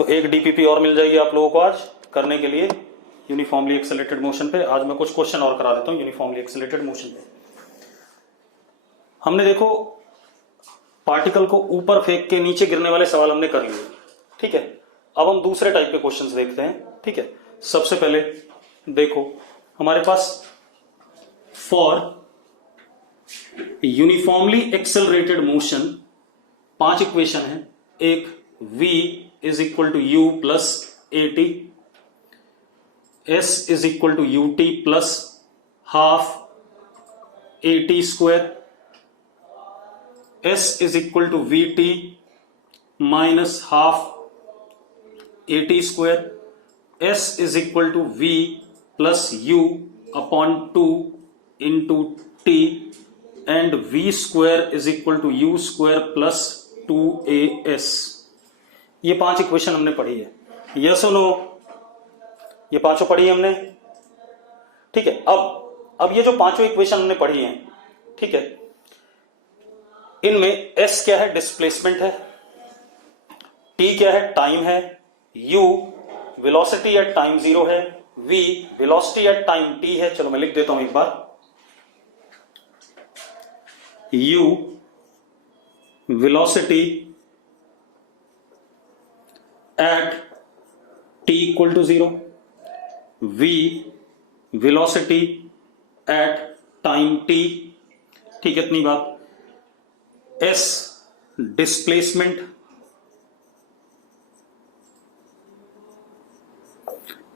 तो एक डीपीपी और मिल जाएगी आप लोगों को आज करने के लिए यूनिफॉर्मली एक्सेलरेटेड मोशन पे। आज मैं कुछ क्वेश्चन और करा देता हूं यूनिफॉर्मली एक्सेलरेटेड मोशन पे। हमने देखो पार्टिकल को ऊपर फेंक के नीचे गिरने वाले सवाल हमने कर लिए, ठीक है। अब हम दूसरे टाइप के क्वेश्चंस देखते हैं, ठीक है। सबसे पहले देखो हमारे पास for uniformly accelerated motion 5 equation है। एक v is equal to u plus a t, s is equal to u t plus half a t square, s is equal to v t minus half a t square, s is equal to v plus u upon 2 into t and v square is equal to u square plus 2as। ये 5 equation हमने पढ़ी है, yes और no? ये पांचों पढ़ी है हमने, ठीक है। अब ये जो पांचों इक्वेशन हमने पढ़ी हैं, ठीक है, इनमें s क्या है? डिस्प्लेसमेंट है, t क्या है? टाइम है, u वेलोसिटी एट टाइम 0 है, v velocity at time t है। चलो मैं लिख देता हूं एक बार, u velocity at t equal to 0, v velocity at time t, ठीक है, इतनी बात। s displacement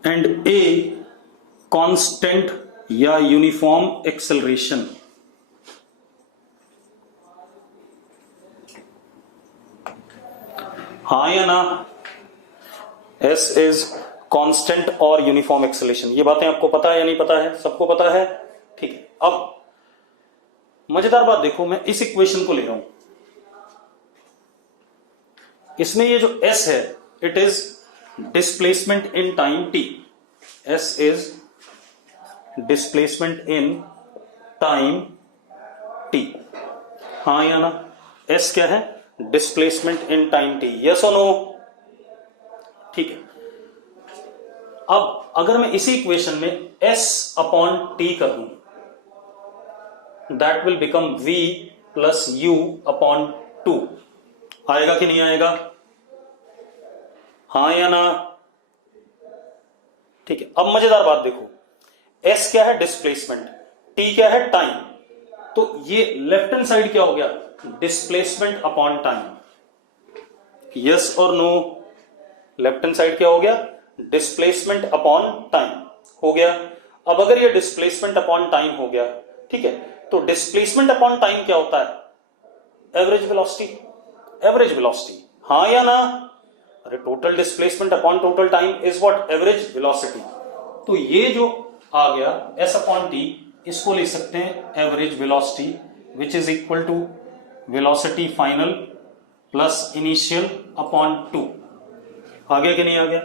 and a constant या यूनिफॉर्म एक्सेलरेशन। हाँ या ना? S इज कांस्टेंट और यूनिफॉर्म एक्सेलरेशन। ये बातें आपको पता है या नहीं पता है? सबको पता है, ठीक है। अब मजेदार बात देखो, मैं इस इक्वेशन को ले रहा हूं, इसमें ये जो S है it is displacement in time t। S is displacement in time t। हाँ या ना? S क्या है? Displacement in time t, yes और नो? ठीक है। अब अगर मैं इसी इक्वेशन में s अपॉन t कर दूं, that will become v plus u upon 2। आएगा कि नहीं आएगा? हाँ या ना? ठीक है। अब मजेदार बात देखो, s क्या है? डिस्प्लेसमेंट, t क्या है? टाइम। तो ये लेफ्ट हैंड साइड क्या हो गया? डिस्प्लेसमेंट अपॉन टाइम, यस और नो? लेफ्ट हैंड साइड क्या हो गया? डिस्प्लेसमेंट अपॉन टाइम हो गया। अब अगर ये डिस्प्लेसमेंट अपॉन टाइम हो गया, ठीक है, तो डिस्प्लेसमेंट अपॉन टाइम क्या होता है? Average velocity. एवरेज वेलोसिटी, हाँ या ना? अरे total displacement upon total time is what? Average velocity. तो ये जो आ गया s अपॉन टी, इसको ले सकते हैं average velocity which is equal to velocity final plus initial upon 2। आ गया कि नहीं आ गया?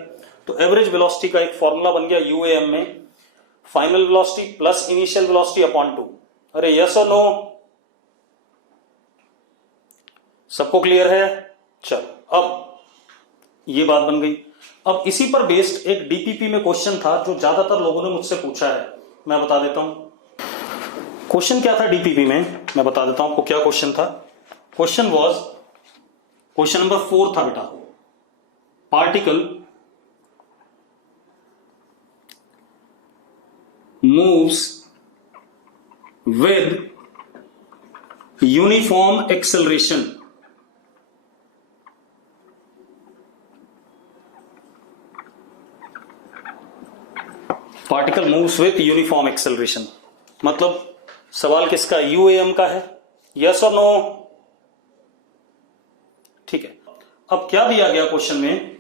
तो एवरेज वेलोसिटी का एक फॉर्मूला बन गया यूएएम में, final velocity plus initial velocity upon 2। अरे यस और नो? सबको क्लियर है? चलो अब ये बात बन गई। अब इसी पर बेस्ड एक डीपीपी में क्वेश्चन था जो ज्यादातर लोगों ने मुझसे पूछा है, मैं बता देता हूं क्वेश्चन क्या था डीपीपी में। मैं बता देता हूं आपको क्या क्वेश्चन था। क्वेश्चन वाज, क्वेश्चन नंबर 4 था बेटा, particle moves with uniform acceleration, particle moves with uniform acceleration. मतलब सवाल किसका? यूएएम का है, यस और नो? ठीक है। अब क्या दिया गया क्वेश्चन में?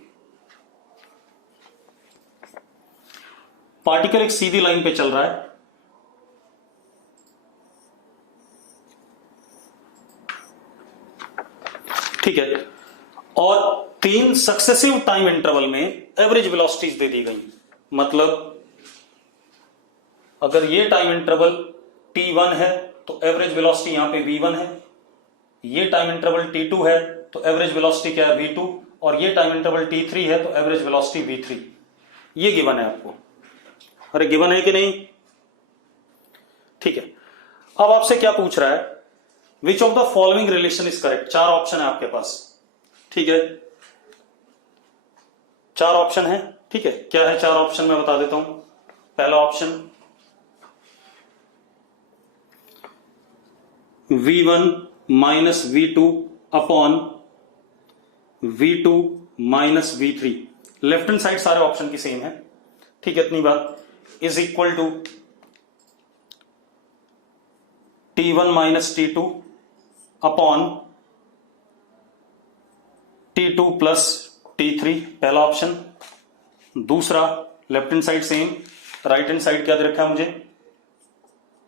पार्टिकल एक सीधी लाइन पे चल रहा है, ठीक है, और 3 सक्सेसिव टाइम इंटरवल में एवरेज वेलोसिटीज दे दी गई। मतलब अगर ये टाइम इंटरवल t1 है तो एवरेज वेलोसिटी यहां पे v1 है, ये टाइम इंटरवल t2 है तो एवरेज वेलोसिटी क्या है? v2। और ये टाइम इंटरवल t3 है, तो एवरेज वेलोसिटी v3, ये गिवन है आपको। अरे गिवन है कि नहीं? ठीक है। अब आपसे क्या पूछ रहा है, which of the following relation is correct. चार ऑप्शन है आपके पास, ठीक है, चार ऑप्शन है, ठीक है। क्या है चार ऑप्शन, मैं बता देता हूं। पहला option v1 minus v2 upon v2 minus v3। Left hand side सारे ऑप्शन की सेम है, ठीक है, इतनी बात। Is equal to t1 minus t2 upon t2 plus t3, पहला ऑप्शन। दूसरा left hand side same, right hand side क्या दे रखा है मुझे,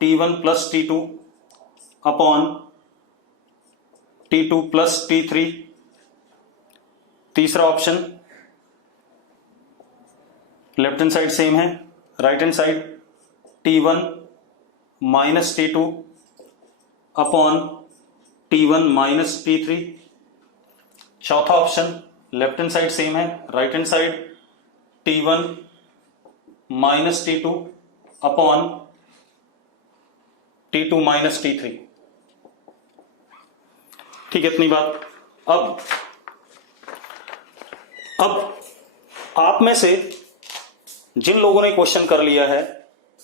t1 plus t2 upon t2 plus t3। तीसरा option left hand side same है, right hand side t1 minus t2 upon t1 minus t3। चौथा option left hand side same है, right hand side t1 minus t2 upon t2 minus t3, ठीक है, इतनी बात। अब आप में से जिन लोगों ने क्वेश्चन कर लिया है,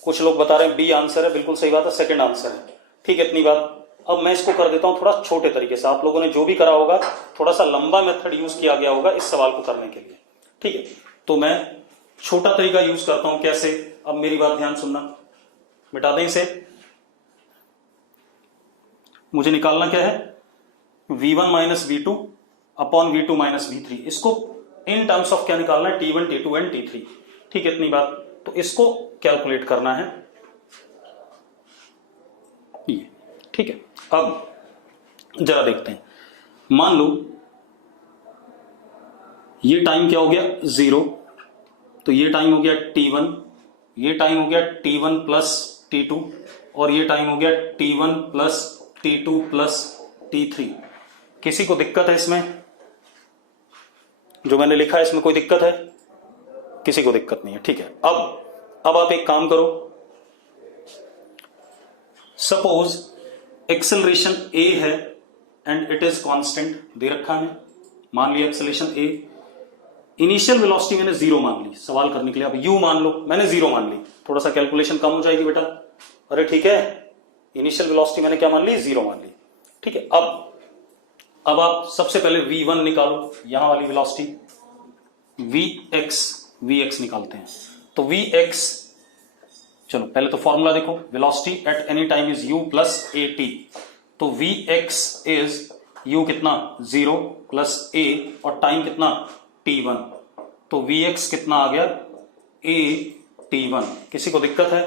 कुछ लोग बता रहे हैं बी आंसर है, बिल्कुल सही बात है, सेकंड आंसर है, ठीक है, इतनी बात। अब मैं इसको कर देता हूं थोड़ा छोटे तरीके से। आप लोगों ने जो भी करा होगा थोड़ा सा लंबा मेथड यूज किया गया होगा इस सवाल को करने के लिए, ठीक है, तो मैं छोटा तरीका यूज करता हूं। कैसे? अब मेरी बात ध्यान सुनना, मिटा दें इसे। मुझे निकालना क्या है, v1 minus v2 upon v2 minus v3। इसको इन टर्म्स ऑफ क्या निकालना है, t1 t2 एंड t3, ठीक है, इतनी बात। तो इसको कैलकुलेट करना है ये, ठीक है। अब जरा देखते हैं, मान लो ये टाइम क्या हो गया 0, तो ये टाइम हो गया t1, ये टाइम हो गया t1 प्लस t2 और ये टाइम हो गया t1 plus t2 plus t3। किसी को दिक्कत है इसमें? जो मैंने लिखा है इसमें कोई दिक्कत है? किसी को दिक्कत नहीं है, ठीक है। अब आप एक काम करो, सपोज एक्सेलरेशन a है एंड इट इज कांस्टेंट, दे रखा है, मान लिया एक्सेलरेशन a। इनिशियल वेलोसिटी मैंने 0 मान ली सवाल करने के लिए। अब u मान लो, मैंने 0 मान ली, थोड़ा सा कैलकुलेशन कम हो जाएगी बेटा। अरे ठीक है, इनिशियल वेलोसिटी मैंने क्या मान ली, 0 मान ली, ठीक है। अब आप सबसे पहले v1 निकालो, यहां वाली वेलोसिटी vx निकालते हैं। तो vx, चलो पहले तो फॉर्मूला देखो, velocity at any time is u plus at। तो vx इज u कितना 0 प्लस a और टाइम कितना t1, तो vx कितना आ गया a t1। किसी को दिक्कत है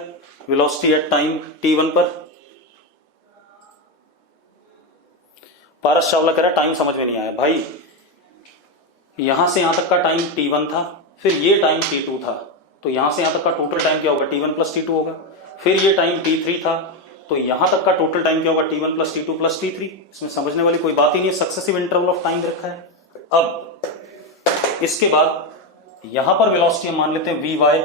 वेलोसिटी एट टाइम t1 पर? पारस चावला कह रहा टाइम समझ में नहीं आया। भाई यहां से यहां तक का टाइम t1 था, फिर ये टाइम t2 था, तो यहां से यहां तक का टोटल टाइम क्या होगा, t1 प्लस t2 होगा। फिर ये टाइम t3 था, तो यहां तक का टोटल टाइम क्या होगा, t1 plus t2 plus t3। इसमें समझने वाली कोई बात ही नहीं है, सक्सेसिव इंटरवल ऑफ टाइम रखा है। अब इसके बाद यहां पर वेलोसिटी हम मान लेते हैं vy,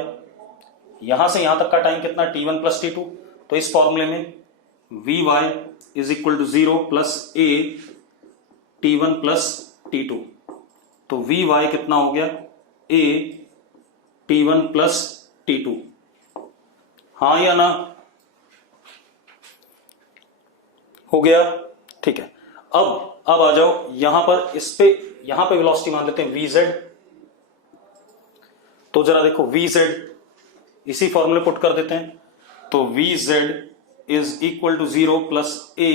यहां से यहां तक का टाइम कितना, t1 प्लस t2। तो इस फॉर्मूले में vy is equal to 0 plus a t1 plus t2। तो vy कितना हो गया, a t1 प्लस t2, हाँ या ना? हो गया, ठीक है। अब आ जाओ यहां पर, इस पे यहां पे वेलोसिटी मान लेते हैं vz। तो जरा देखो vz इसी फॉर्मूले पुट कर देते हैं। तो vz is equal to 0 plus a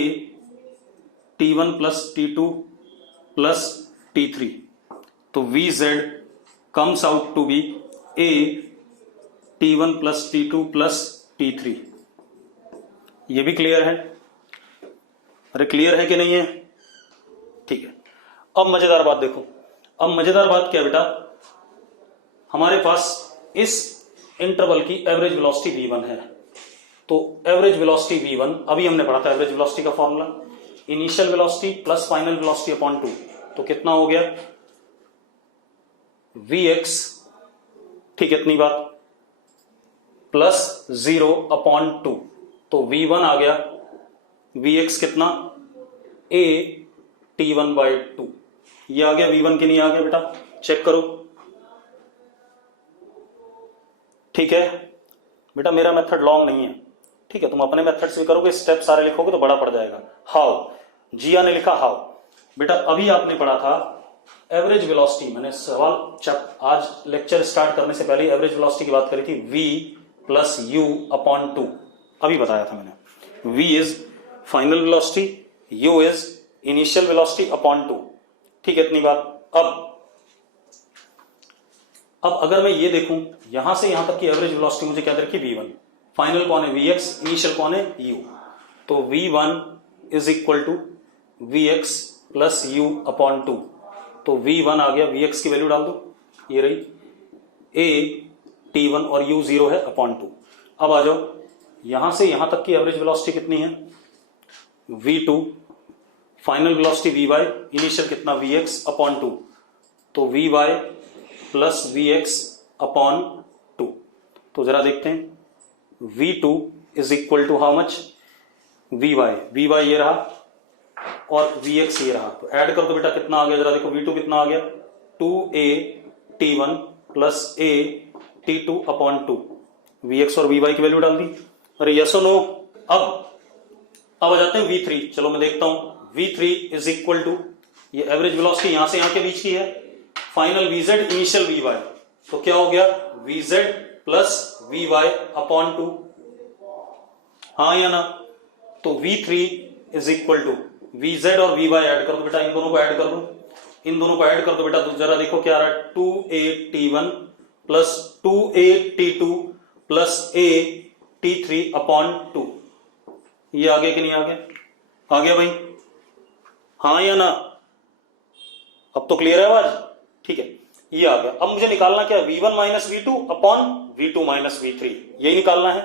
t1 plus t2 plus t3। तो vz comes out to be a t1 plus t2 plus t3। ये भी क्लियर है? अरे क्लियर है कि नहीं है? ठीक है। अब मजेदार बात देखो, अब मजेदार बात क्या बेटा, हमारे पास इस इंटरवल की एवरेज वेलोसिटी v1 है। तो एवरेज वेलोसिटी v1 अभी हमने पढ़ा था, एवरेज वेलोसिटी का formula initial velocity plus final velocity upon 2। तो कितना हो गया, Vx, ठीक है इतनी बात, प्लस 0/2, तो V1 आ गया, Vx कितना, a T1/2, ये आ गया V1 की नहीं आ गया बेटा, चेक करो। ठीक है बेटा, मेरा मेथड लॉन्ग नहीं है, ठीक है, तुम अपने मेथड से करोगे, स्टेप सारे लिखोगे तो बड़ा पड़ जाएगा। हाउ, जिया ने लिखा हाउ। बेटा अभी आपने पढ़ा था एवरेज वेलोसिटी, मैंने सवाल आज लेक्चर स्टार्ट करने से पहले एवरेज वेलोसिटी की बात करी थी, v प्लस u/2, अभी बताया था मैंने। v is final velocity, u is initial velocity upon 2, ठीक है इतनी बात। अब अगर मैं ये देखूं यहां से यहां तक की एवरेज वेलोसिटी मुझे क्या दे रखी, v1, फाइनल कौन है vx, इनिशियल कौन है u, तो v1 is equal to vx plus u/2, तो v1 आ गया, vx की वैल्यू डाल दो, ये रही a t1 और u 0 है अपॉन 2। अब आ जाओ यहां से यहां तक की एवरेज वेलोसिटी कितनी है, v2, final velocity vy, initial कितना vx अपॉन 2, तो vy प्लस vx अपॉन 2। तो जरा देखते हैं, v2 is equal to how much, vy ये रहा और vx ये रहा, तो ऐड कर दो बेटा, कितना आ गया जरा देखो, v2 कितना आ गया, 2a t1 plus a t2 upon 2, vx और vy की वैल्यू डाल दी। अरे यस और नो। अब आ जाते हैं v3, चलो मैं देखता हूं, v3 इज इक्वल टू, ये एवरेज वेलोसिटी यहां से यहां के बीच की है, फाइनल vz इनिशियल vy, तो क्या हो गया, vz प्लस vy अपॉन 2, हाँ या ना, तो v3 is equal to vz और vy ऐड कर दो बेटा, इन दोनों को ऐड कर दो, इन दोनों को ऐड कर दो बेटा, तो जरा देखो क्या आ रहा है, 2a t1 plus 2a t2 plus a t3 upon 2, ये आ गया कि नहीं आ गया, आ गया भाई, हाँ या ना, अब तो क्लियर है आवाज, ठीक है, ये आ गया। अब मुझे निकालना क्या है, v1 minus v2 upon v2 minus v3, यही निकालना है।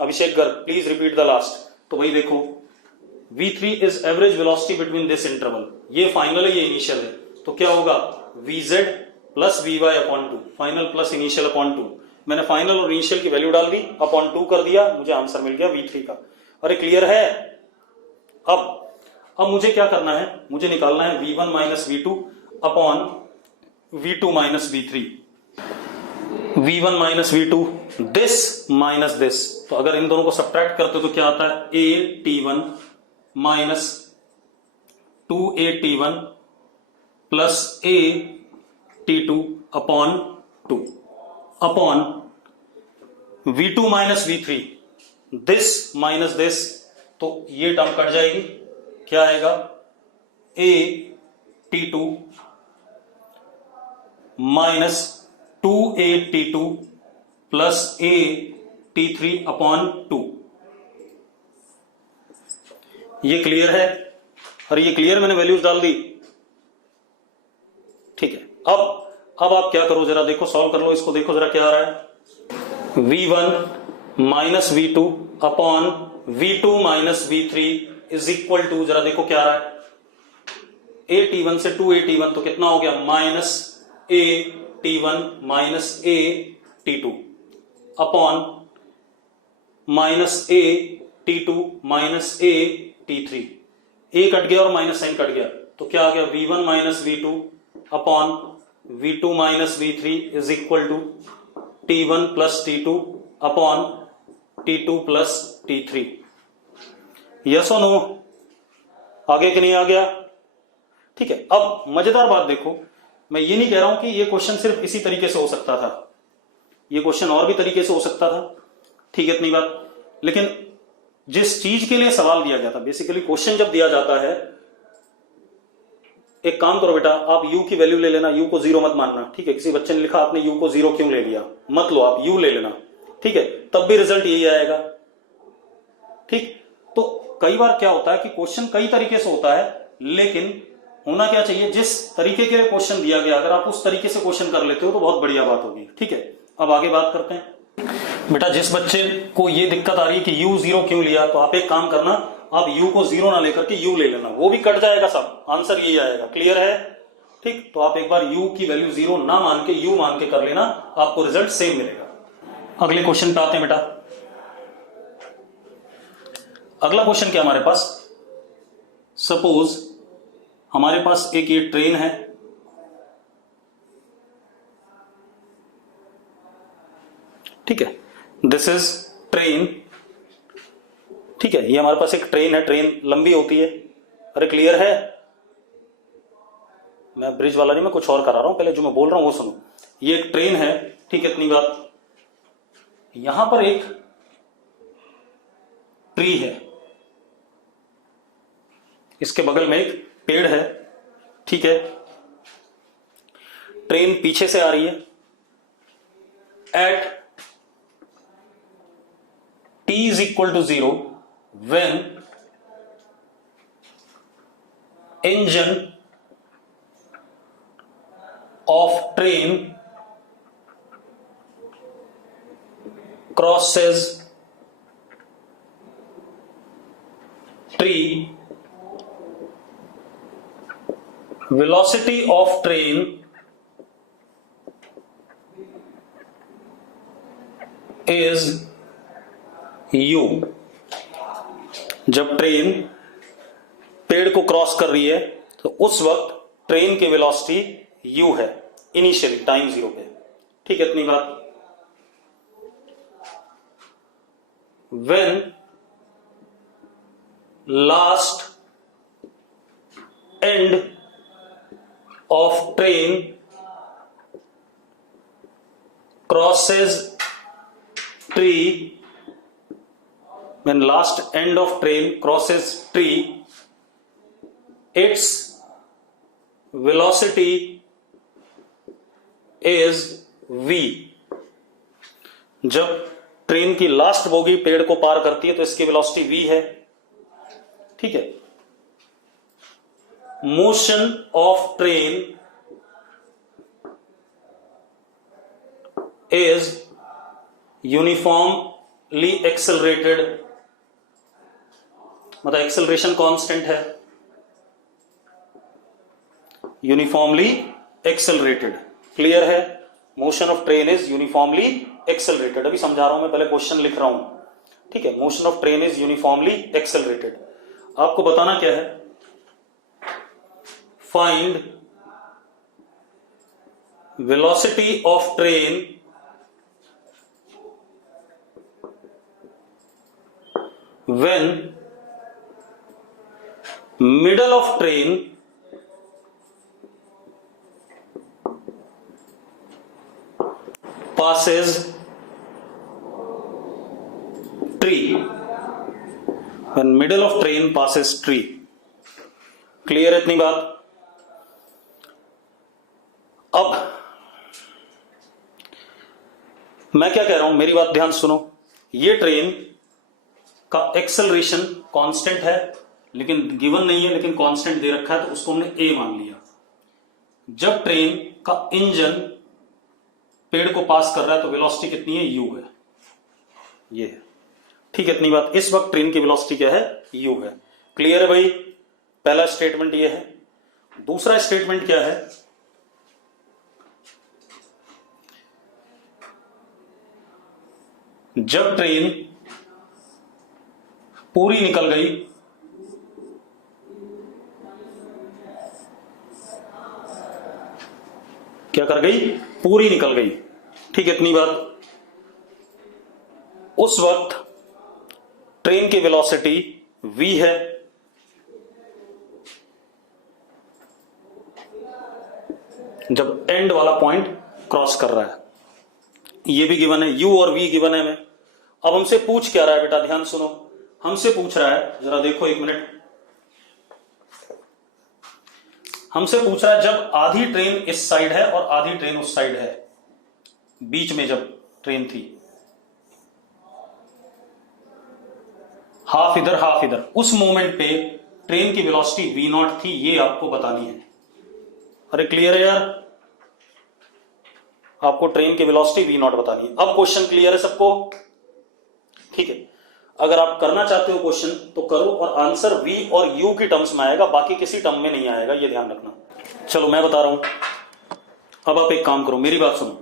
Abhishek Garg please repeat the last. तो भाई देखो v3 is average velocity between this interval, ये फाइनल है ये इनिशियल है, तो क्या होगा vz plus vy upon 2, final plus initial upon 2, मैंने फाइनल और इनिशियल की वैल्यू डाल दी, अपॉन 2 कर दिया, मुझे आंसर मिल गया v3 का। अरे क्लियर है। अब मुझे क्या करना है, मुझे निकालना है v1 minus v2 upon v2 minus v3, v1 minus v2, this minus this, तो अगर इन दोनों को सब्ट्रैक्ट करते तो क्या आता है, a t1 minus 2a t1 plus a t2 upon 2 upon v2 minus v3, this minus this, तो ये टर्म कट जाएगी, क्या आएगा, a t2 minus 2a t2 plus a t3 upon 2, ये क्लियर है, और ये क्लियर मैंने वैल्यूज डाल दी, ठीक है। अब आप क्या करो, जरा देखो सॉल्व कर लो इसको, देखो जरा क्या आ रहा है, v1 minus v2 upon v2 minus v3 is equal to, जरा देखो क्या आ रहा है, a t1 से 2a t1, तो कितना हो गया, minus a t1 minus a t2 upon minus a t2 minus a t3, a cut गया और माइनस साइन कट गया, तो क्या आ गया, v1 minus v2 upon v2 minus v3 is equal to t1 plus t2 upon t2 plus t3, yes और no, आगे कि नहीं आ गया, ठीक है। अब मजेदार बात देखो, मैं ये नहीं कह रहा हूं कि ये क्वेश्चन सिर्फ इसी तरीके से हो सकता था, ये क्वेश्चन और भी तरीके से हो सकता था, ठीक है इतनी बात, लेकिन जिस चीज के लिए सवाल दिया गया था, बेसिकली क्वेश्चन जब दिया जाता है, एक काम करो बेटा, आप u की वैल्यू ले लेना, u को 0 मत मानना, ठीक है, किसी बच्चे ने लिखा आपने u को 0 क्यों ले लिया, मत लो, आप u ले लेना, ठीक है, तब भी रिजल्ट यही आएगा, ठीक। तो कई बार क्या होता है कि क्वेश्चन कई तरीके से होता है, लेकिन होना क्या चाहिए, जिस तरीके के क्वेश्चन दिया गया अगर आप उस तरीके से क्वेश्चन कर लेते हो तो बहुत बढ़िया बात होगी, ठीक है। अब आगे बात करते हैं बेटा, जिस बच्चे को ये दिक्कत आ रही है कि u 0 क्यों लिया, तो आप एक काम करना, आप u को 0 ना लेकर के u ले लेना, वो भी कट जाएगा सब, आंसर यही आएगा, क्लियर है। ठीक, तो आप एक बार u की वैल्यू 0 ना मान के u मान के कर लेना, आपको रिजल्ट सेम मिलेगा। अगले क्वेश्चन पे आते हैं बेटा। अगला क्वेश्चन क्या हमारे पास, सपोज हमारे पास एक ये ट्रेन है, ठीक है, दिस इज ट्रेन, ठीक है, ये हमारे पास एक ट्रेन है, ट्रेन लंबी होती है। अरे क्लियर है, मैं ब्रिज वाला नहीं, मैं कुछ और करा रहा हूं, पहले जो मैं बोल रहा हूं वो सुनो। ये एक ट्रेन है, ठीक है, इतनी बात। यहां पर एक ट्री है, इसके बगल में एक पेड़ है, ठीक है, ट्रेन पीछे से आ रही है। At t is equal to 0 when engine of train crosses tree, velocity of train is u। जब ट्रेन पेड़ को क्रॉस कर रही है तो उस वक्त ट्रेन की वेलोसिटी u है, इनिशियली टाइम 0 पे, ठीक है, इतनी बात। When last end of train crosses tree, when last end of train crosses tree, its velocity is v। जब ट्रेन की लास्ट बोगी पेड़ को पार करती है तो इसकी वेलोसिटी v है, ठीक है। Motion of train is uniformly accelerated, मतलब एक्सेलरेशन कांस्टेंट है, यूनिफॉर्मली एक्सेलरेटेड, क्लियर है। Motion of train is uniformly accelerated, अभी समझा रहा हूं मैं, पहले क्वेश्चन लिख रहा हूं, ठीक है। Motion of train is uniformly accelerated. आपको बताना क्या है, find velocity of train when middle of train passes tree, when middle of train passes tree, clear है इतनी बात। अब मैं क्या कह रहा हूं, मेरी बात ध्यान सुनो। ये ट्रेन का एक्सेलरेशन कांस्टेंट है, लेकिन गिवन नहीं है, लेकिन कांस्टेंट दे रखा है, तो उसको हमने ए मान लिया। जब ट्रेन का इंजन पेड़ को पास कर रहा है तो वेलोसिटी कितनी है, यू है, ये है, ठीक है, इतनी बात। इस वक्त ट्रेन की वेलोसिटी क्या है, यू है, क्लियर है भाई। पहला स्टेटमेंट ये है। दूसरा स्टेटमेंट क्या है, जब ट्रेन पूरी निकल गई, क्या कर गई, पूरी निकल गई, ठीक है, इतनी बात। उस वक्त ट्रेन की वेलोसिटी v है, जब एंड वाला पॉइंट क्रॉस कर रहा है। ये भी गिवन है, u और v गिवन है हमें। अब हमसे पूछ क्या रहा है बेटा, ध्यान सुनो। हमसे पूछ रहा है, जरा देखो एक मिनट, हमसे पूछ रहा है जब आधी ट्रेन इस साइड है और आधी ट्रेन उस साइड है, बीच में जब ट्रेन थी, हाफ इधर हाफ इधर, उस मोमेंट पे ट्रेन की वेलोसिटी v नॉट थी, ये आपको बतानी है। अरे क्लियर है यार, आपको ट्रेन की वेलोसिटी v नॉट बतानी है। अब क्वेश्चन क्लियर है सबको, ठीक है। अगर आप करना चाहते हो क्वेश्चन तो करो, और आंसर v और u की टर्म्स में आएगा, बाकी किसी टर्म में नहीं आएगा, ये ध्यान रखना। चलो मैं बता रहा हूं, अब आप एक काम करो, मेरी बात सुनो।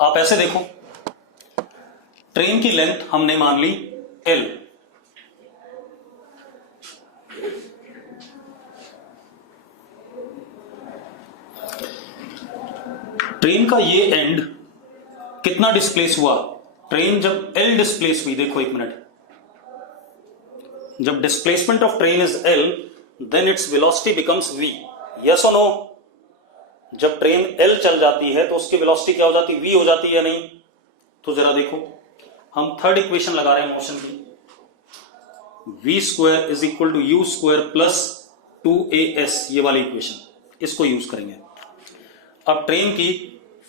आप ऐसे देखो, ट्रेन की लेंथ हमने मान ली L, ट्रेन का ये एंड कितना डिस्प्लेस हुआ? ट्रेन जब L डिस्प्लेस हुई, देखो एक मिनट, जब displacement of train is L then its velocity becomes V, yes और नो? जब ट्रेन L चल जाती है तो उसकी वेलोसिटी क्या हो जाती है? V हो जाती है या नहीं? तो जरा देखो, हम थर्ड इक्वेशन लगा रहे हैं मोशन की, v square is equal to u square plus 2as, ये वाली इक्वेशन, इसको यूज करेंगे। अब ट्रेन की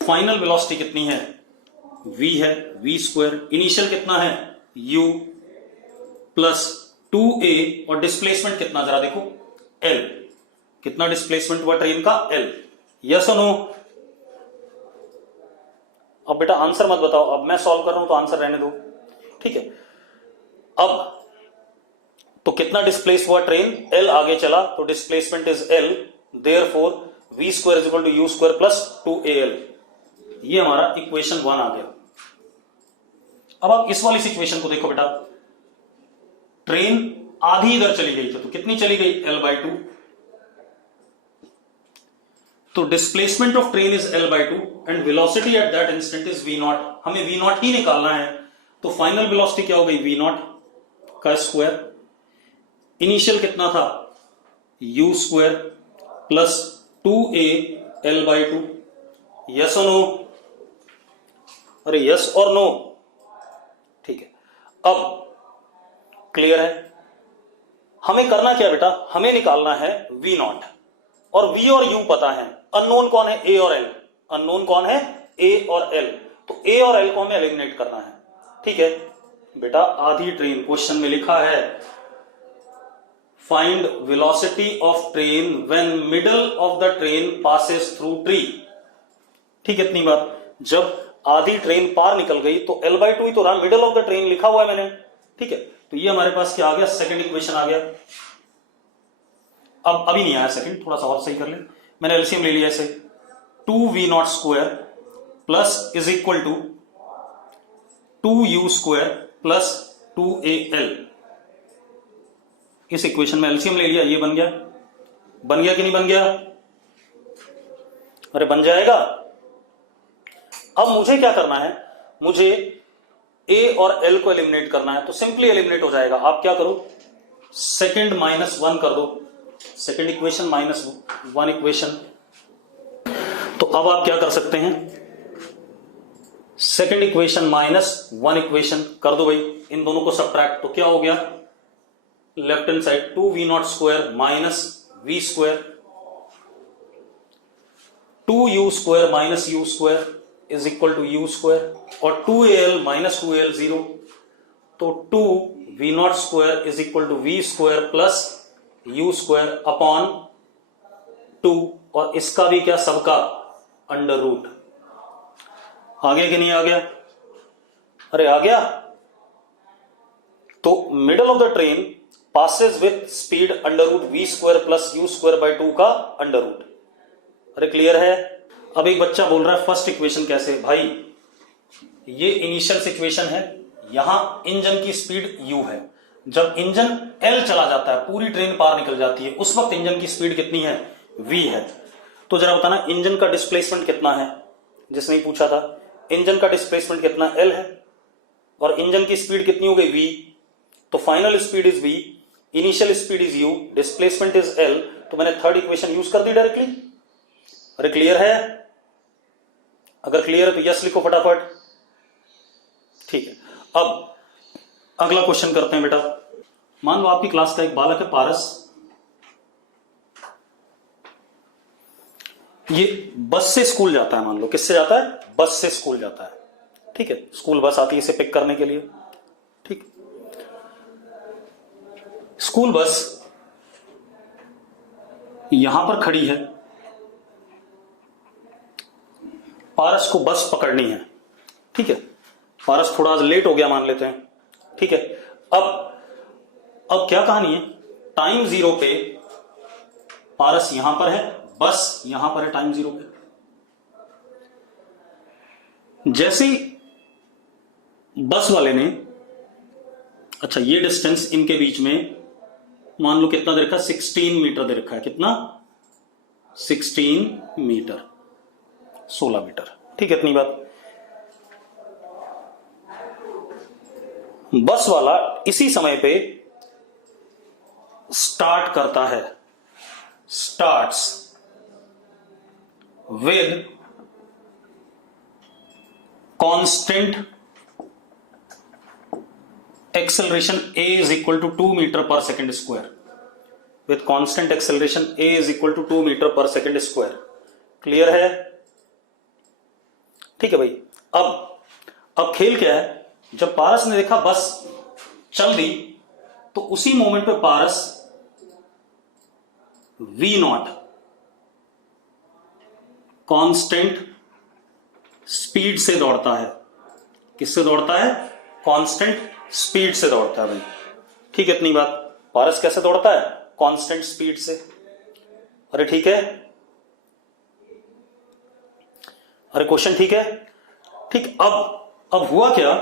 फाइनल वेलोसिटी कितनी है? v है, v स्क्वायर, इनिशियल कितना है? u प्लस 2a, और डिस्प्लेसमेंट कितना जरा देखो? l, कितना डिस्प्लेसमेंट हुआ ट्रेन का? l, यस और नो? अब बेटा आंसर मत बताओ, अब मैं सॉल्व कर रहा हूं तो आंसर रहने दो, ठीक है। अब तो कितना डिस्प्लेस हुआ ट्रेन? L आगे चला तो displacement is L, therefore v square is equal to u square plus 2al, ये हमारा इक्वेशन 1 आ गया। अब आप इस वाली सिचुएशन को देखो बेटा, ट्रेन आधी इधर चली गई थी, तो कितनी चली गई? L/2, तो displacement of train is L/2 and velocity at that instant is v0, हमें v0 ही निकालना है, तो फाइनल वेलोसिटी क्या हो गई? v0 का स्क्वायर, इनिशियल कितना था? u square plus 2a L/2, yes और नो? अरे यस और नो, ठीक है। अब क्लियर है? हमें करना क्या बेटा? हमें निकालना है v0, और v और u पता है, अननोन कौन है? a और l, अननोन कौन है? a और l, तो a और l को हमें एलिमिनेट करना है, ठीक है बेटा। आधी ट्रेन, क्वेश्चन में लिखा है find velocity of train when middle of the train passes through tree, ठीक है। इतनी बात, जब आधी ट्रेन पार निकल गई तो L/2 ही तो रहा, मिडल ऑफ द ट्रेन लिखा हुआ है मैंने, ठीक है। तो ये हमारे पास क्या आ गया? सेकंड इक्वेशन आ गया। अब अभी नहीं आया सेकंड, थोड़ा सा और सही कर ले, मैंने एलसीएम ले लिया ऐसे, 2v0 square plus is equal to 2u square plus 2al, इस इक्वेशन में एलसीएम ले लिया, ये बन गया। बन गया कि नहीं बन गया? अरे बन जाएगा। अब मुझे क्या करना है? मुझे a और l को एलिमिनेट करना है, तो सिंपली एलिमिनेट हो जाएगा। आप क्या करो? सेकंड -1 कर दो, सेकंड इक्वेशन -1 इक्वेशन। तो अब आप क्या कर सकते हैं? सेकंड इक्वेशन -1 इक्वेशन कर दो भाई, इन दोनों को सब्ट्रैक्ट, तो क्या हो गया? Left hand side 2v0 square minus v square, 2u square minus u square is equal to u square, और 2al माइनस 2al 0, तो 2v0 square is equal to v square plus u square upon 2, और इसका भी क्या? सबका under root. आ गया कि नहीं आ गया? अरे आ गया। तो middle of the train passes with speed under root v square plus u square by 2 का अंडर रूट। अरे क्लियर है? अब एक बच्चा बोल रहा है फर्स्ट इक्वेशन कैसे? भाई ये इनिशियल सिचुएशन है, यहां इंजन की स्पीड u है, जब इंजन L चला जाता है, पूरी ट्रेन पार निकल जाती है, उस वक्त इंजन की स्पीड कितनी है? v है। तो जरा बताना इंजन का डिस्प्लेसमेंट कितना है? जिसने ही पूछा था, इंजन का डिस्प्लेसमेंट कितना? L है, और इंजन की स्पीड कितनी हो गई? v, तो final speed is v, initial speed is u, displacement is L, तो मैंने थर्ड इक्वेशन यूज कर दी डायरेक्टली। अरे क्लियर है? अगर क्लियर है तो यस लिखो फटाफट, ठीक है। अब अगला क्वेश्चन करते हैं बेटा। मान लो आपकी क्लास का एक बालक है पारस, ये बस से स्कूल जाता है, मान लो किससे जाता है? बस से स्कूल जाता है, ठीक है। स्कूल बस आती है इसे पिक करने के लिए, ठीक। स्कूल बस यहां पर खड़ी है, पारस को बस पकड़नी है, ठीक है। पारस थोड़ा लेट हो गया मान लेते हैं, ठीक है। अब क्या कहानी है? टाइम 0 पे पारस यहां पर है, बस यहां पर है टाइम 0 पे। जैसे ही बस वाले ने, अच्छा ये डिस्टेंस इनके बीच में मान लो कितना दे रखा है, 16 मीटर दे रखा है, कितना 16 मीटर, 16 मीटर, ठीक है, इतनी बात। बस वाला इसी समय पे स्टार्ट करता है, starts with constant acceleration a is equal to 2 metre पर second square, with constant acceleration a is equal to 2 metre पर सेकेंड स्क्वायर। क्लियर है? ठीक है भाई। अब खेल क्या है, जब पारस ने देखा बस चल दी तो उसी मोमेंट पे पारस v0 कांस्टेंट स्पीड से दौड़ता है। किससे दौड़ता है? कांस्टेंट स्पीड से दौड़ता है भाई, ठीक है, इतनी बात। पारस कैसे दौड़ता है? कांस्टेंट स्पीड से। अरे ठीक है, अरे क्वेश्चन ठीक है, ठीक। अब हुआ क्या,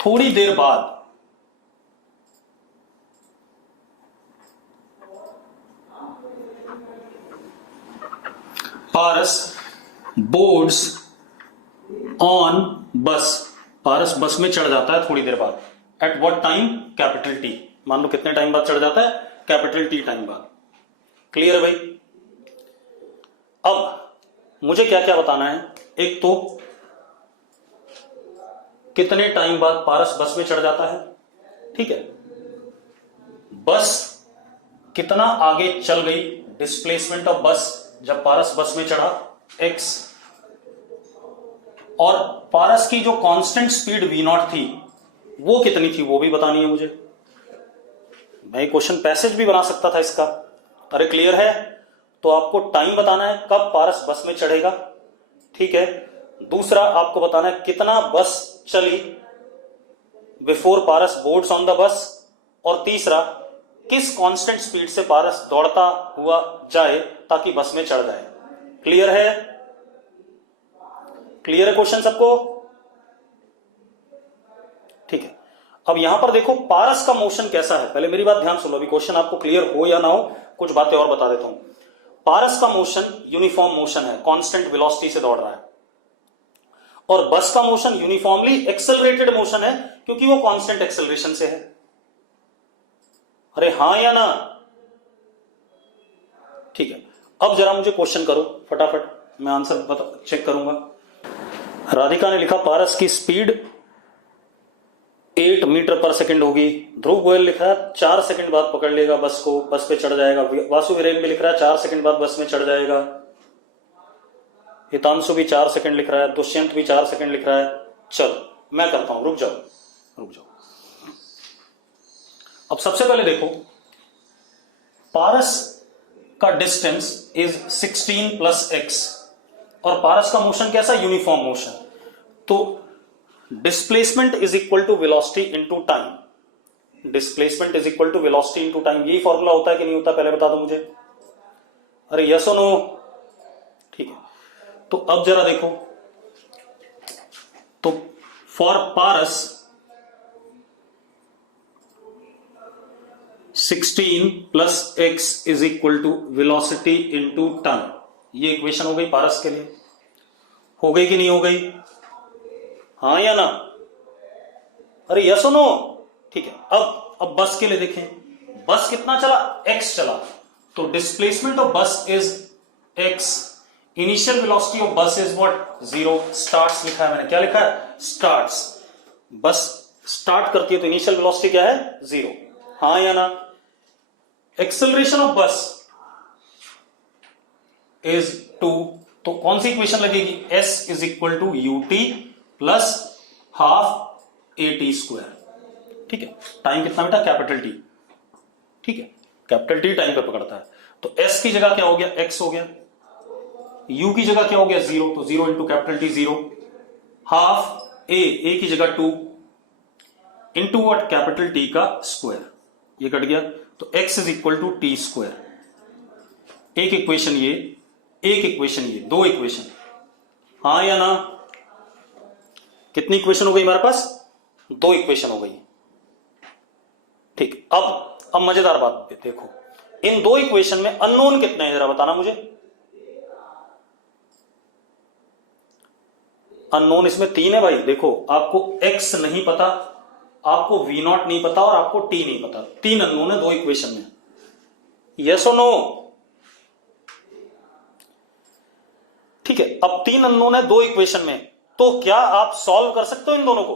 थोड़ी देर बाद पारस बोर्ड्स ऑन बस, पारस बस में चढ़ जाता है थोड़ी देर बाद। At what time? Capital T. मान लो कितने टाइम बाद चढ़ जाता है? कैपिटल टी टाइम बाद। क्लियर है भाई? अब मुझे क्या क्या बताना है, एक तो कितने टाइम बाद पारस बस में चढ़ जाता है, ठीक है, बस कितना आगे चल गई, डिस्प्लेसमेंट ऑफ बस जब पारस बस में चढ़ा x, और पारस की जो कांस्टेंट स्पीड v0 थी वो कितनी थी वो भी बतानी है मुझे। मैं क्वेश्चन पैसेज भी बना सकता था इसका। अरे क्लियर है? तो आपको टाइम बताना है कब पारस बस में चढ़ेगा, ठीक है। दूसरा आपको बताना है कितना बस चली before Paras boards on the bus, और तीसरा किस कांस्टेंट स्पीड से पारस दौड़ता हुआ जाए ताकि बस में चढ़ जाए। क्लियर है? क्लियर है क्वेश्चन सबको? ठीक है। अब यहां पर देखो पारस का मोशन कैसा है, पहले मेरी बात ध्यान सुनो, अभी क्वेश्चन आपको क्लियर हो या ना हो, कुछ बातें और बता देता हूं। पारस का मोशन यूनिफॉर्म मोशन है, कांस्टेंट वेलोसिटी से दौड़ रहा है, और बस का मोशन यूनिफॉर्मली एक्सेलरेटेड मोशन है क्योंकि वो कांस्टेंट एक्सेलरेशन से है। अरे हां या ना? ठीक है। अब जरा मुझे क्वेश्चन करो फटाफट, मैं आंसर चेक करूंगा। राधिका ने लिखा पारस की स्पीड 8 मीटर पर सेकंड होगी। ध्रुव गोयल लिख रहा है 4 सेकंड बाद पकड़ लेगा बस को, बस पे चढ़ जाएगा। वासु वीरेन भी लिख रहा है 4 सेकंड बाद बस में चढ़ जाएगा। हितांशु भी 4 सेकंड लिख रहा है, दुष्यंत भी 4 सेकंड लिख रहा है। चलो मैं करता हूं, रुक जाओ। अब सबसे पहले देखो पारस का डिस्टेंस इज 16 प्लस x, और पारस का मोशन कैसा? Uniform motion. तो displacement is equal to velocity into time. Displacement is equal to velocity into time, यही फॉर्मूला होता है कि नहीं होता, पहले बता दो मुझे। अरे यस और नो? ठीक है। तो अब जरा देखो, तो फॉर पारस 16 plus x is equal to velocity into time. ये इक्वेशन हो गई पारस के लिए। हो गई कि नहीं हो गई? हाँ या ना? अरे यस और नो? ठीक है। अब बस के लिए देखें, बस कितना चला? x चला, तो displacement of bus is x, initial velocity of bus is what? 0। Starts लिखा है मैंने, क्या लिखा है? स्टार्ट्स। बस स्टार्ट करती है तो इनिशियल वेलोसिटी क्या है? 0। हाँ या ना? एक्सेलरेशन ऑफ बस इज 2, तो कौन सी इक्वेशन लगेगी? s is equal to ut plus half at square. ठीक है। टाइम कितना बेटा? Capital T. ठीक है, कैपिटल टी टाइम पे पकड़ता है, तो s की जगह क्या हो गया? x हो गया। u की जगह क्या हो गया? 0, तो 0 into capital T 0, half a की जगह 2 इंटू व्हाट? कैपिटल टी का स्क्वायर। ये कट गया, तो x is equal to T square. एक इक्वेशन ये, एक इक्वेशन ये, दो इक्वेशन, हाँ या ना? कितनी इक्वेशन हो गई हमारे पास? दो इक्वेशन हो गई। ठीक, अब मजेदार बात देखो, इन दो इक्वेशन में अननोन कितने हैं जरा बताना मुझे। अननोन इसमें 3 है भाई। देखो, आपको x नहीं पता, आपको v0 नहीं पता और आपको t नहीं पता। 3 अननोन है दो इक्वेशन में। यस और नो? ठीक है, अब 3 अननोन है दो इक्वेशन में, तो क्या आप सॉल्व कर सकते हो इन दोनों को?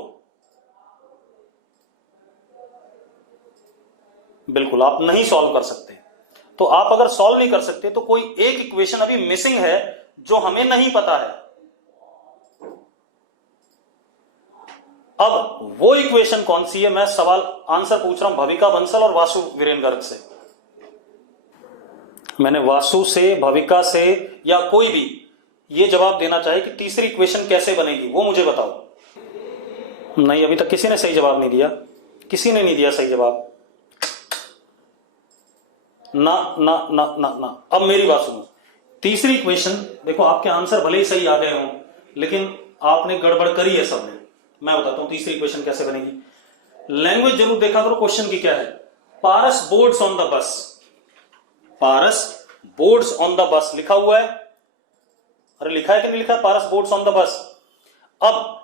बिल्कुल आप नहीं सॉल्व कर सकते। तो आप अगर सॉल्व नहीं कर सकते तो कोई एक इक्वेशन अभी मिसिंग है जो हमें नहीं पता है। अब वो इक्वेशन कौन सी है, मैं सवाल आंसर पूछ रहा हूं भविका बंसल और वासु वीरेन गर्ग से। मैंने वासु से, भविका से या कोई भी ये जवाब देना चाहे कि तीसरी इक्वेशन कैसे बनेगी, वो मुझे बताओ। नहीं, अभी तक किसी ने सही जवाब नहीं दिया, किसी ने नहीं दिया सही जवाब। ना ना ना ना ना। अब मेरी बात सुनो, तीसरी इक्वेशन देखो, आपके आंसर भले ही सही आ गए हों लेकिन आपने गड़बड़ करी है सबने। मैं बताता हूं तीसरी इक्वेशन कैसे बनेगी। लैंग्वेज जरूर देखा करो क्वेश्चन की क्या है। पारस boards on the bus, Paras boards on the bus लिखा हुआ है। अरे लिखा है कि नहीं लिखा है पारस बोर्ड्स ऑन द बस? अब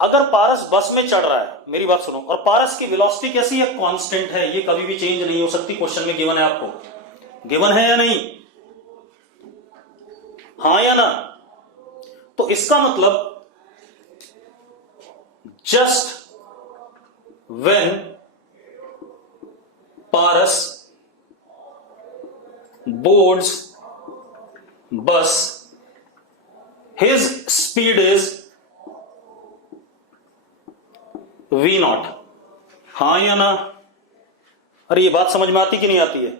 अगर पारस बस में चढ़ रहा है, मेरी बात सुनो, और पारस की वेलोसिटी कैसी है? कांस्टेंट है, ये कभी भी चेंज नहीं हो सकती। क्वेश्चन में गिवन है, आपको गिवन है या नहीं? हाँ या ना? तो इसका मतलब जस्ट व्हेन पारस बोर्ड्स बस his speed is v0। हाँ या ना? अरे ये बात समझ में आती कि नहीं आती है?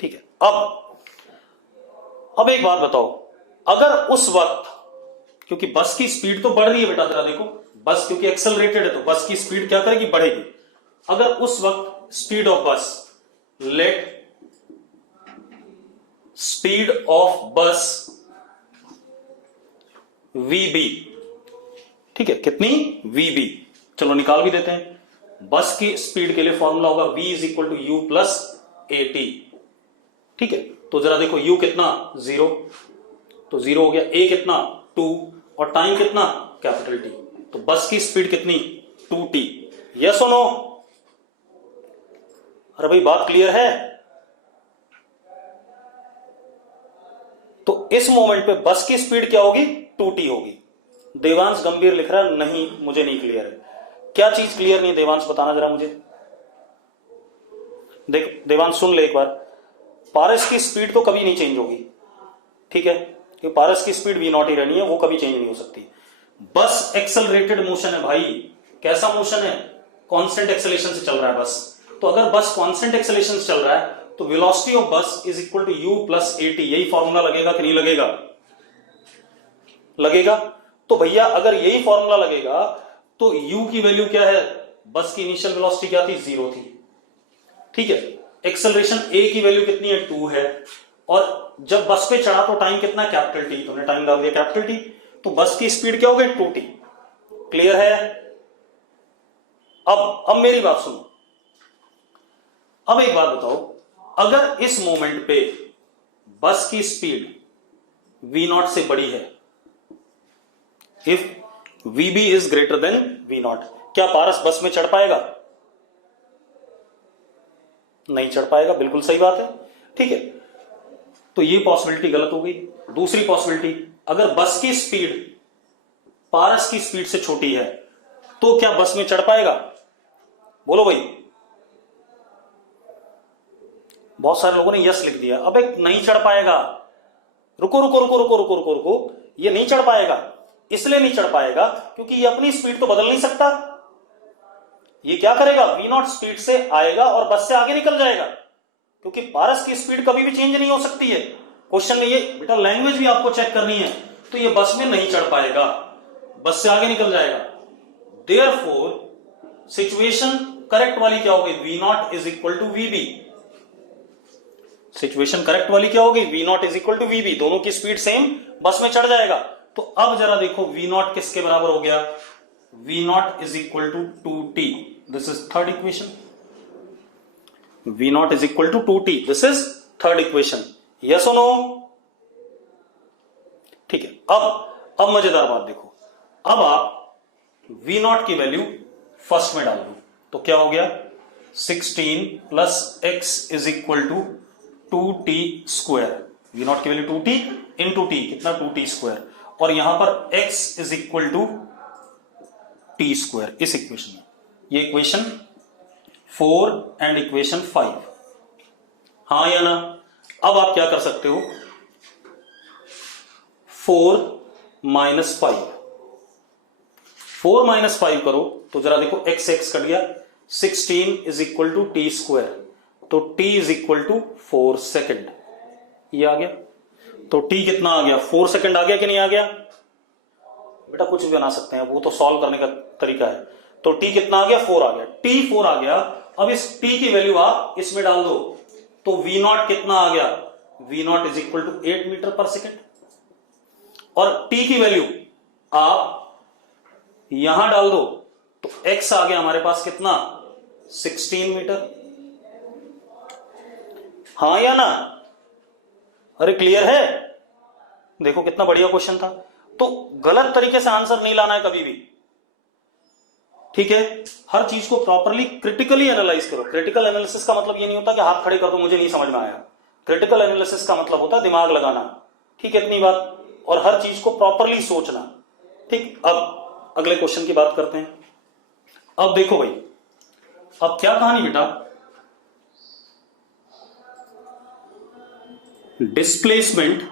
ठीक है, अब एक बात बताओ, अगर उस वक्त, क्योंकि बस की स्पीड तो बढ़ रही है बेटा, जरा देखो, बस क्योंकि एक्सेलरेटेड है तो बस की स्पीड क्या करेगी? बढ़ेगी। अगर उस वक्त स्पीड ऑफ बस, लेट स्पीड ऑफ बस VB, ठीक है, कितनी? VB। चलो निकाल भी देते हैं। बस की स्पीड के लिए फॉर्मूला होगा V is equal to U plus AT। ठीक है, तो जरा देखो U कितना? 0, तो 0 हो गया। A कितना? 2, और टाइम कितना? Capital T। तो बस की स्पीड कितनी? 2T। यस और नो? अरे भाई बात क्लियर है? तो इस मोमेंट पे बस की स्पीड क्या होगी? 2T होगी। देवांश गंभीर लिख रहा है नहीं, मुझे नहीं क्लियर है। क्या चीज क्लियर नहीं है देवांश, बताना जरा मुझे। देख देवांश सुन ले एक बार, पारस की स्पीड तो कभी नहीं चेंज होगी, ठीक है, क्योंकि पारस की स्पीड v0 ही रहनी है, वो कभी चेंज नहीं हो सकती। बस एक्सेलरेटेड मोशन है भाई। कैसा मोशन है? कांस्टेंट एक्सेलरेशन से चल रहा है बस। तो अगर बस कांस्टेंट एक्सेलरेशन से चल रहा है तो velocity of bus is equal to U plus AT। यही फॉर्मूला लगेगा कि नहीं लगेगा? लगेगा। तो भैया अगर यही फॉर्मूला लगेगा तो U की वैल्यू क्या है? बस की इनिशियल वेलोसिटी क्या थी? 0 थी, ठीक है। एक्सेलरेशन A की वैल्यू कितनी है? 2 है। और जब बस पे चढ़ा तो टाइम कितना? Capital T। तुमने टाइम डाल दिया कैपिटल T, तो बस की स्पीड क्या हो गई? 2T। क्लियर है? अब मेरी बात सुनो, अब एक बात बताओ, अगर इस मोमेंट पे बस की स्पीड v0 से बड़ी है, if VB is greater than v0, क्या पारस बस में चढ़ पाएगा? नहीं चढ़ पाएगा, बिल्कुल सही बात है, ठीक है। तो ये पॉसिबिलिटी गलत हो गई। दूसरी पॉसिबिलिटी, अगर बस की स्पीड पारस की स्पीड से छोटी है तो क्या बस में चढ़ पाएगा? बोलो भाई। बहुत सारे लोगों ने यस लिख दिया। अबे नहीं चढ़ पाएगा, रुको रुको रुको रुको रुको रुको रुको, ये नहीं चढ़ पाएगा। इसलिए नहीं चढ़ पाएगा क्योंकि ये अपनी स्पीड तो बदल नहीं सकता। ये क्या करेगा? v0 स्पीड से आएगा और बस से आगे निकल जाएगा, क्योंकि पारस की स्पीड कभी भी चेंज नहीं हो सकती है। क्वेश्चन में ये बेटा लैंग्वेज भी आपको चेक करनी है। तो ये बस में नहीं चढ़ पाएगा, बस से आगे निकल जाएगा। देयरफॉर सिचुएशन करेक्ट वाली क्या हो गई, v not is equal to v b. Situation correct वाली क्या होगी, v not is equal to v b, दोनों की स्पीड सेम, बस में चढ़ जाएगा। तो अब जरा देखो वी नॉट किसके बराबर हो गया, v not is equal to 2t, this is third equation. V not is equal to 2t, this is third equation. Yes और नो? ठीक है। अब मजेदार बात देखो, अब आप वी नॉट की वैल्यू फर्स्ट में डाल दो, तो क्या हो गया, 16 plus x is equal to 2t square. V naught की वैल्यू 2t इंटू टी, कितना 2t स्क्वायर, और यहां पर x is equal to t square इस इक्वेशन में। ये इक्वेशन 4 एंड इक्वेशन 5, हाँ या ना? अब आप क्या कर सकते हो, 4 माइनस 5, 4 माइनस 5 करो तो जरा देखो x x कट गया, 16 is equal to T square, तो t is equal to 4 second, ये आ गया। तो t कितना आ गया, 4 सेकेंड आ गया कि नहीं आ गया? बेटा कुछ भी बना सकते हैं, वो तो सॉल्व करने का तरीका है। तो t कितना आ गया, 4 आ गया, t 4 आ गया। अब इस t की वैल्यू आप इसमें डाल दो, तो v नॉट कितना आ गया, v naught is equal to 8 meter पर सेकेंड, और t की वैल्यू आप यहां डाल दो, तो x आ गया हमारे पास कितना, 16 मीटर, हाँ या ना? अरे क्लियर है? देखो कितना बढ़िया क्वेश्चन था। तो गलत तरीके से आंसर नहीं लाना है कभी भी, ठीक है? हर चीज को प्रॉपरली क्रिटिकली एनालाइज करो। क्रिटिकल एनालिसिस का मतलब ये नहीं होता कि हाथ खड़े कर दो मुझे नहीं समझ में आया। क्रिटिकल एनालिसिस का मतलब होता है दिमाग लगाना, ठीक है? इतनी बात, और हर चीज को प्रॉपरली सोचना, ठीक। अब अगले क्वेश्चन की बात करते हैं। अब देखो भाई, अब क्या कहानी बेटा, डिस्प्लेसमेंट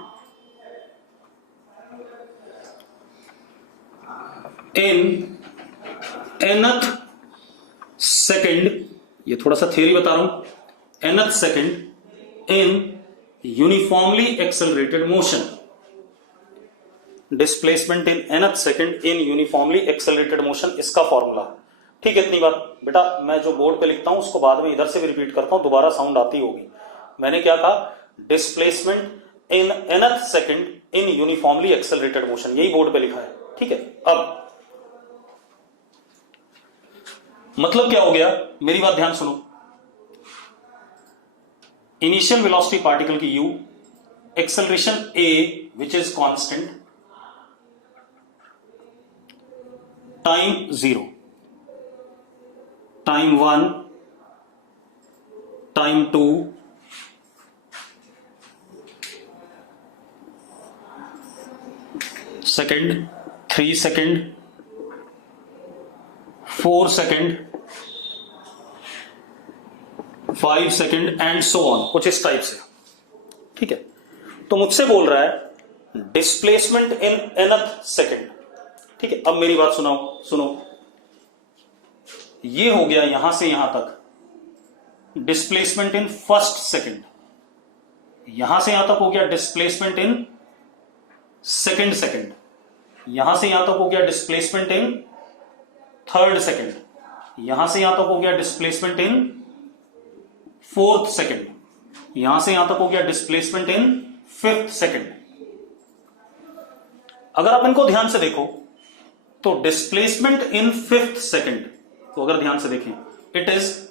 इन nth सेकेंड, ये थोड़ा सा थियरी बता रहा हूं, nth second in uniformly accelerated motion. Displacement in nth second in uniformly accelerated motion, इसका फॉर्मूला, ठीक है? इतनी बात बेटा, मैं जो बोर्ड पे लिखता हूं उसको बाद में इधर से भी रिपीट करता हूं, दोबारा साउंड आती होगी। मैंने क्या कहा, displacement in nth second in uniformly accelerated motion, यही बोर्ड पे लिखा है, ठीक है? अब मतलब क्या हो गया, मेरी बात ध्यान सुनो। इनिशियल वेलोसिटी पार्टिकल की u, acceleration a which is constant, time 0, time 1, time 2, second, 3 second, 4 second, 5 second and so on, कुछ इस टाइप से, ठीक है? तो मुझसे बोल रहा है डिस्प्लेसमेंट इन nth सेकेंड, ठीक है? अब मेरी बात सुनो, ये हो गया यहां से यहां तक डिस्प्लेसमेंट इन फर्स्ट सेकेंड, यहां से यहां तक हो गया डिस्प्लेसमेंट इन सेकेंड सेकेंड, यहां से यहां तक हो गया डिस्प्लेसमेंट इन थर्ड सेकेंड, यहां से यहां तक हो गया डिस्प्लेसमेंट इन फोर्थ सेकेंड, यहां से यहां तक हो गया डिस्प्लेसमेंट इन फिफ्थ सेकेंड। अगर आप इनको ध्यान से देखो तो डिस्प्लेसमेंट इन फिफ्थ सेकेंड, तो अगर ध्यान से देखें, इट इज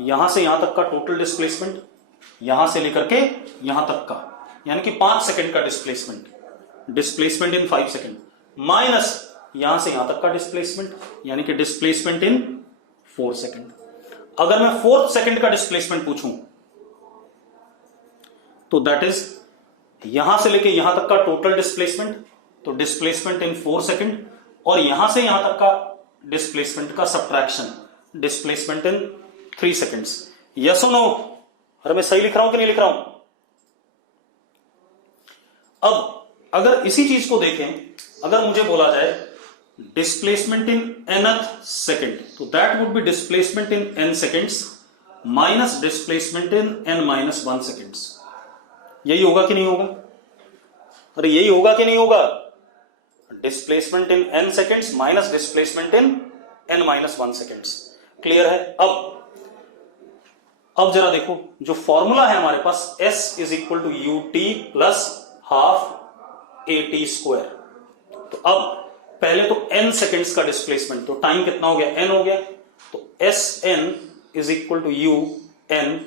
यहां से यहां तक का टोटल डिस्प्लेसमेंट, यहां से लेकर के यहां तक का, यानी कि 5 सेकेंड का डिस्प्लेसमेंट इन 5 सेकेंड, माइनस यहां से यहां तक का डिस्प्लेसमेंट, यानी कि डिस्प्लेसमेंट इन 4 सेकेंड। अगर मैं 4th सेकेंड का डिस्प्लेसमेंट पूछूं तो दैट इज यहां से लेके यहां तक का टोटल डिस्प्लेसमेंट, तो डिस्प्लेसमेंट इन 4 सेकेंड, और यहां से यहां तक का डिस्प्लेसमेंट का subtraction, displacement in 3 seconds. Yes और नो? अरे मैं सही लिख रहा हूं कि नहीं लिख रहा हूं? अब अगर इसी चीज को देखें, अगर मुझे बोला जाए डिस्प्लेसमेंट इन nth सेकेंड, तो that would be displacement in n seconds minus displacement in n-1 seconds. यही होगा कि नहीं होगा? अरे यही होगा कि नहीं होगा? Displacement in n seconds minus displacement in n-1 seconds. Clear है? अब जरा देखो, जो फॉर्मूला है हमारे पास s is equal to u t plus half a t square. तो अब पहले तो n सेकेंड्स का डिस्प्लेसमेंट, तो टाइम कितना हो गया? n हो गया। तो s n is equal to u n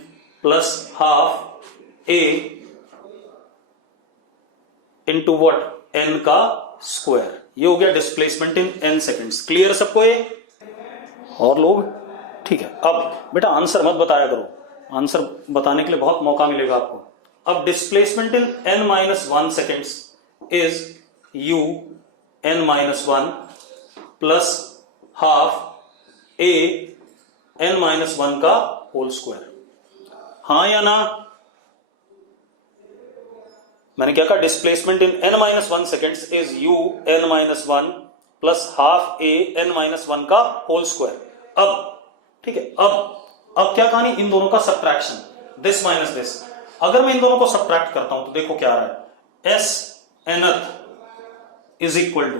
plus half a into what? n का स्क्वायर। ये हो गया displacement in n seconds. Clear सबको ये? और लोग? ठीक है। अब बेटा आंसर मत बताया करो, आंसर बताने के लिए बहुत मौका मिलेगा आपको। अब displacement in n minus 1 seconds is u n minus 1 plus half a n minus 1 का होल स्क्वायर। हाँ या ना? मैंने क्या कहा? Displacement in n minus 1 seconds is u n minus 1 plus half a n minus 1 का होल स्क्वायर। अब ठीक है, अब क्या कहानी? इन दोनों का सब्ट्रैक्शन, दिस माइनस दिस। अगर मैं इन दोनों को सब्ट्रैक्ट करता हूं तो देखो क्या आ रहा है? s nth is equal to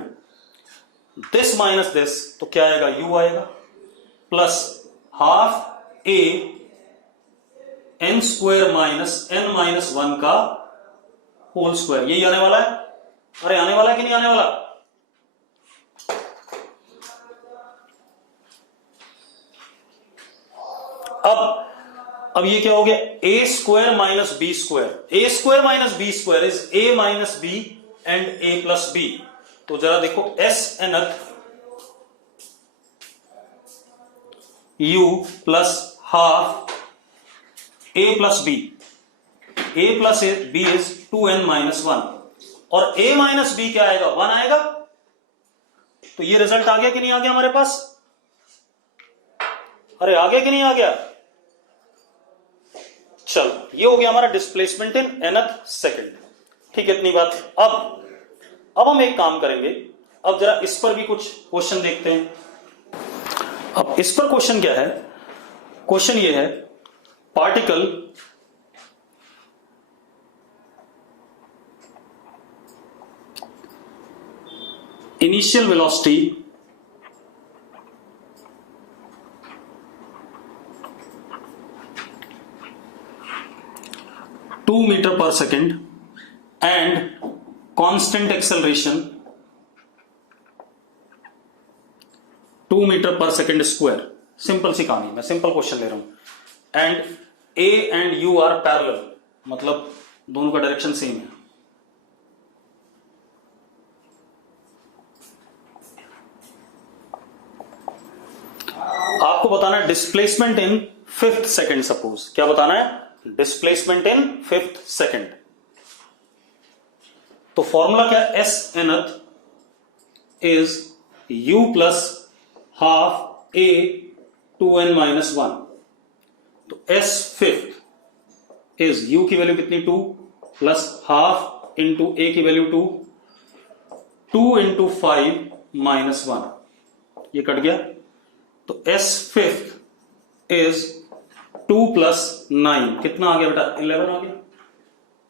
this minus this, तो क्या आएगा? u आएगा plus half a n square minus n minus 1 का होल स्क्वायर। यही आने वाला है? अरे आने वाला है कि नहीं आने वाला? अब ये क्या हो गया? a square minus b square. a square minus b square is a minus b and a plus b. तो जरा देखो, s nth u plus half a plus b, a plus b is 2n minus 1 और a minus b क्या आएगा? 1 आएगा। तो ये result आ गया कि नहीं आ गया हमारे पास? अरे आ गया कि नहीं आ गया? चलो, ये हो गया हमारा डिस्प्लेसमेंट इन nth सेकेंड। ठीक है, इतनी बात। अब हम एक काम करेंगे, अब जरा इस पर भी कुछ क्वेश्चन देखते हैं। अब इस पर क्वेश्चन क्या है? क्वेश्चन ये है, पार्टिकल इनिशियल वेलोसिटी मीटर पर second and constant acceleration 2 metre पर सेकेंड स्क्वायर। सिंपल सी कहानी, मैं सिंपल क्वेश्चन ले रहा हूं। And a and u are parallel, मतलब दोनों का डायरेक्शन सेम है। आपको बताना है displacement in 5th second. Suppose क्या बताना है? Displacement in 5th second. तो फॉर्मूला क्या? s nth is u plus half a 2n minus 1। तो s फिफ्थ इज u की वैल्यू कितनी? 2 प्लस हाफ इंटू a की वैल्यू 2 इंटू 5 माइनस 1। ये कट गया। तो s फिफ्थ इज 2 प्लस 9, कितना आ गया बेटा? 11 आ गया।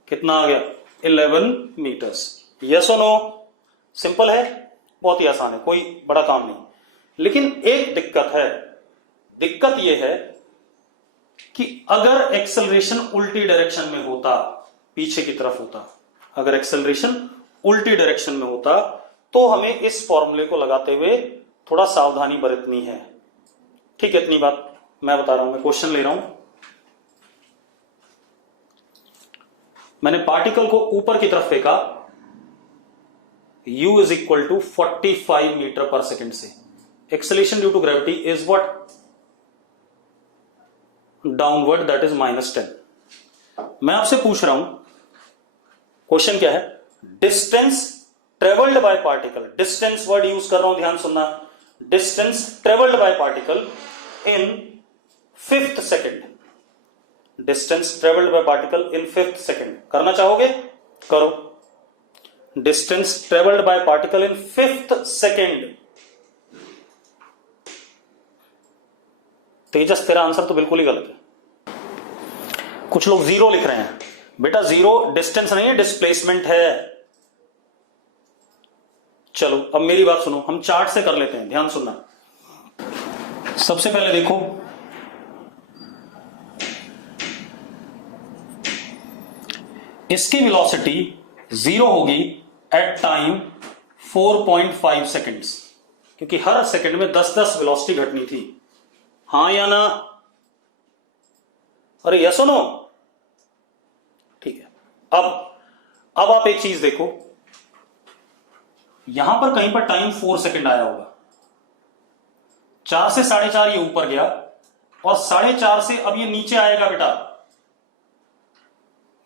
कितना आ गया? 11 मीटर्स। यस और नो? सिंपल है, बहुत ही आसान है, कोई बड़ा काम नहीं। लेकिन एक दिक्कत है। दिक्कत यह है कि अगर एक्सेलरेशन उल्टी डायरेक्शन में होता, पीछे की तरफ होता, अगर एक्सेलरेशन उल्टी डायरेक्शन में होता तो हमें इस फॉर्मूले को लगाते हुए थोड़ा सावधानी बरतनी है। ठीक है, इतनी बात मैं बता रहा हूं। मैं क्वेश्चन ले रहा हूं। मैंने पार्टिकल को ऊपर की तरफ फेंका, u is equal to 45 metre पर सेकेंड से। Acceleration due to gravity is what? Downward, that is -10। मैं आपसे पूछ रहा हूं, क्वेश्चन क्या है? Distance travelled by particle, distance word use कर रहा हूं, ध्यान सुनना। Distance travelled by particle in 5th second. Distance travelled by particle in 5th second. करना चाहोगे? करो। Distance travelled by particle in 5th second. Tejas, तेरा आंसर तो बिल्कुल ही गलत है। कुछ लोग 0 लिख रहे हैं। बेटा 0 डिस्टेंस नहीं है, डिस्प्लेसमेंट है। चलो अब मेरी बात सुनो, हम चार्ट से कर लेते हैं, ध्यान सुनना। सबसे पहले देखो, इसकी वेलोसिटी 0 होगी एट टाइम 4.5 सेकेंड्स, क्योंकि हर सेकंड में 10-10 वेलोसिटी घटनी थी। हाँ या ना? अरे यस और नो? ठीक है। अब आप एक चीज देखो, यहां पर कहीं पर टाइम 4 सेकंड आया होगा, 4 से 4.5 ये ऊपर गया, और 4.5 से अब ये नीचे आएगा बेटा,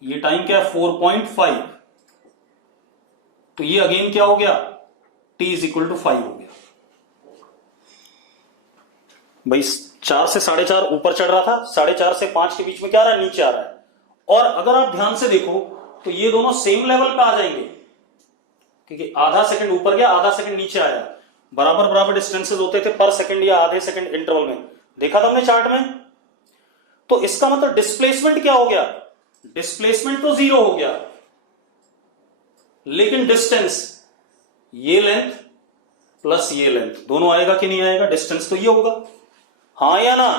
ये टाइम क्या है 4.5, तो ये अगेन क्या हो गया, t इज इक्वल टू 5 हो गया। भाई 4 से 4.5 ऊपर चढ़ रहा था, 4.5 से 5 के बीच में क्या आ रहा है, नीचे आ रहा है। और अगर आप ध्यान से देखो तो ये दोनों सेम लेवल पे आ जाएंगे, क्योंकि आधा सेकंड ऊपर गया, आधा सेकंड नीचे आया, बराबर बराबर डिस्टेंसेस होते थे पर सेकंड या आधे सेकंड इंटरवल में, देखा था हमने चार्ट में। तो इसका मतलब डिस्प्लेसमेंट क्या हो गया, डिस्प्लेसमेंट तो 0 हो गया, लेकिन डिस्टेंस ये लेंथ प्लस ये लेंथ दोनों आएगा कि नहीं आएगा, डिस्टेंस तो ये होगा। हाँ या ना?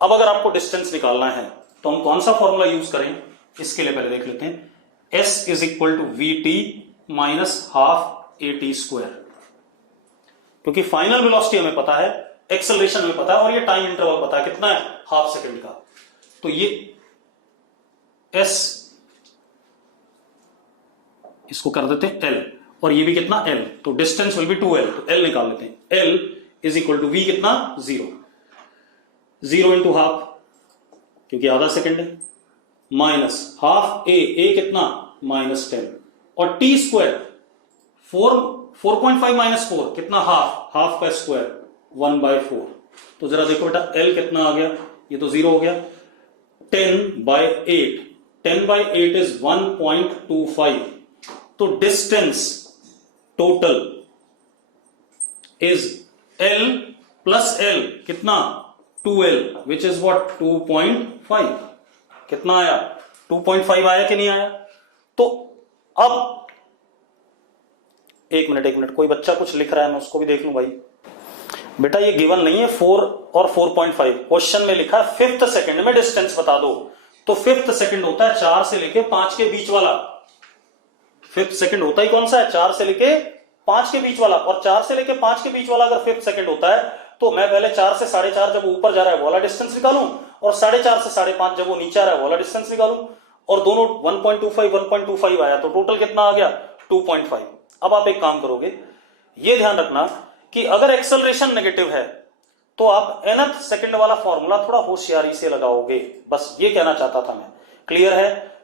अब अगर आपको डिस्टेंस निकालना है तो हम कौन सा फॉर्मूला यूज करें, इसके लिए पहले देख लेते हैं। S is equal to VT minus half AT square, क्योंकि फाइनल वेलोसिटी हमें पता है, एक्सेलरेशन हमें पता है, और ये टाइम इंटरवल पता है कितना है, हाफ सेकंड का। तो ये S, इसको कर देते हैं L, और ये भी कितना L, तो डिस्टेंस विल बी 2L, तो L निकाल लेते हैं। L is equal to V कितना 0 इंटू हाफ, क्योंकि आधा सेकंड है, माइनस हाफ A कितना -10, और T स्क्वायर 4.5 माइनस 4 कितना, हाफ का स्क्वायर 1/4। तो जरा देखो बेटा L कितना आ गया, ये तो 0 हो गया, 10/8, 10/8 इज 1.25, तो distance total is L plus L कितना 2L, विच इज व्हाट 2.5। कितना आया, 2.5 आया कि नहीं आया? तो अब एक मिनट, कोई बच्चा कुछ लिख रहा है, मैं उसको भी देख लूं भाई। बेटा ये गिवन नहीं है 4 और 4.5, क्वेश्चन में लिखा है 5th सेकंड में डिस्टेंस बता दो, तो 5th सेकंड होता है 4 से लेके 5 के बीच वाला। 5th सेकंड होता ही कौन सा है, 4 से लेके 5 के बीच वाला, और 4 से लेके 5 के बीच वाला अगर 5th सेकंड होता है, तो मैं पहले 4 से 4.5 जब ऊपर जा रहा है वो वाला डिस्टेंस निकालूं, और 4.5 से 5.5 जब वो नीचे आ रहा है वो वाला डिस्टेंस निकालूं, और दोनों 1.25 आया, तो टोटल कितना आ गया 2.5। अब आप एक काम करोगे, ये ध्यान रखना कि अगर एक्सेलरेशन नेगेटिव है तो आप nth सेकंड वाला फॉर्मूला थोड़ा होशियारी से लगाओगे, बस ये कहना चाहता था मैं। क्लियर है?